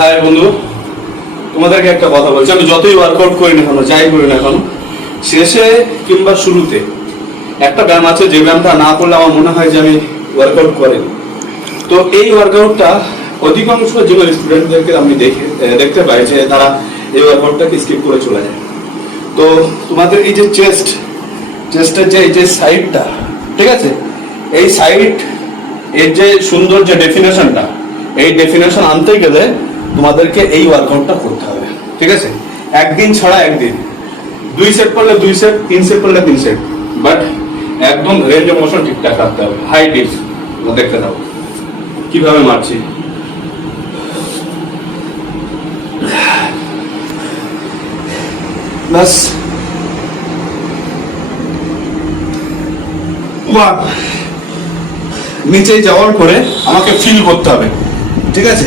হ্যাঁ বন্ধু, তোমাদেরকে একটা কথা বলছি। আমি যতই ওয়ার্কআউট করি না কেন, যাই করি না কেন, শেষে কিংবা শুরুতে একটা ব্যায়াম আছে, যে ব্যায়ামটা না করলে আমার মনে হয় যে আমি ওয়ার্কআউট করিনি। তো এই ওয়ার্কআউটটা অধিকাংশ যেগুলো স্টুডেন্টদেরকে আমি দেখে দেখতে পাই যে তারা এই ওয়ার্কআউটটাকে স্কিপ করে চলে যায়। তো তোমাদের এই যে চেস্ট চেস্টের যে, এই যে সাইডটা ঠিক আছে? এই সাইড এর যে সুন্দর যে ডেফিনেশনটা এই ডেফিনেশন আনতে গেলে তোমাদেরকে এই ওয়ার্কআউটটা করতে হবে। ঠিক আছে? একদিন ছাড়া একদিন। দুই সেট করলে দুই সেট তিন সেট করলে তিন সেট বাট একদম রেঞ্জ অফ মোশন ঠিকঠাক রাখতে হবে। হাই ডিপস দেখতে থাকো। কীভাবে মারছি? বাস নিচে যাওয়ার পরে আমাকে ফিল করতে হবে। ঠিক আছে?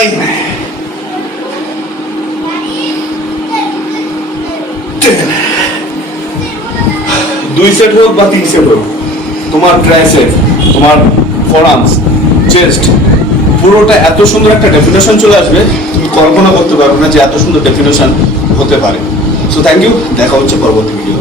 Ten. দুই সেট হোক বা তিন সেট হোক, তোমার ট্রাইসেপ তোমার ফোরামস চেস্ট পুরোটা এত সুন্দর একটা ডেফিনেশন চলে আসবে, তুমি কল্পনা করতে পারবে না যে এত সুন্দর ডেফিনেশন হতে পারে সো থ্যাংক ইউ দেখা হচ্ছে পরবর্তী ভিডিও